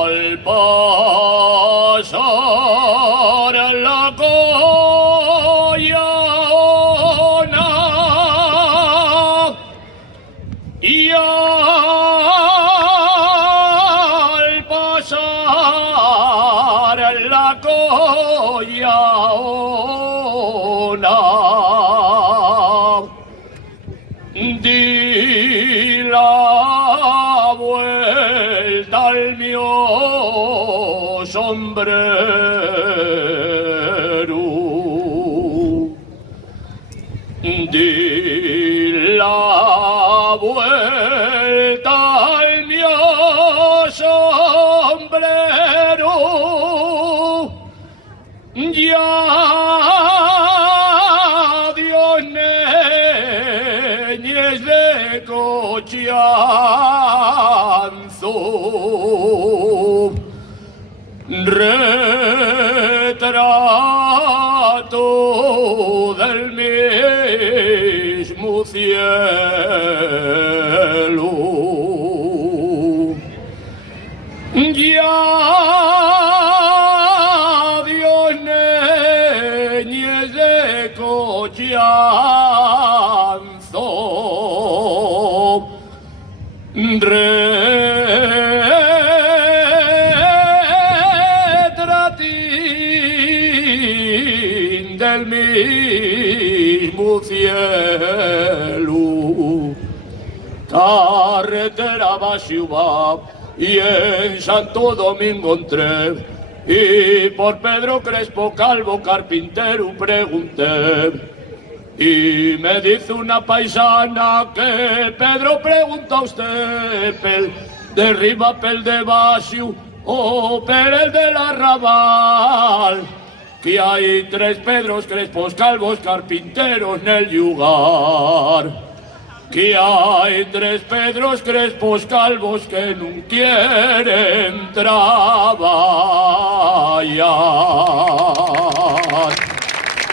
Al pasar la Collona y al pasar la Collona di la vuelta al mio sombrero, di la vuelta al mio sombrero, ya Dios neñes de Cochianzo, retrato del mismo cielo. Ya Dios neñes de Cochianzo, retratín del mismo cielo. Carretera Basiuba y en Santo Domingo entré, y por Pedro Crespo Calvo carpintero pregunté, y me dice una paisana que Pedro pregunta a usted pel de arriba, pel de Basiu o pel el del arrabal, que hay 3 Pedros Crespos Calvos carpinteros en el lugar. Que hay 3 Pedros Crespos Calvos que no quieren trabajar.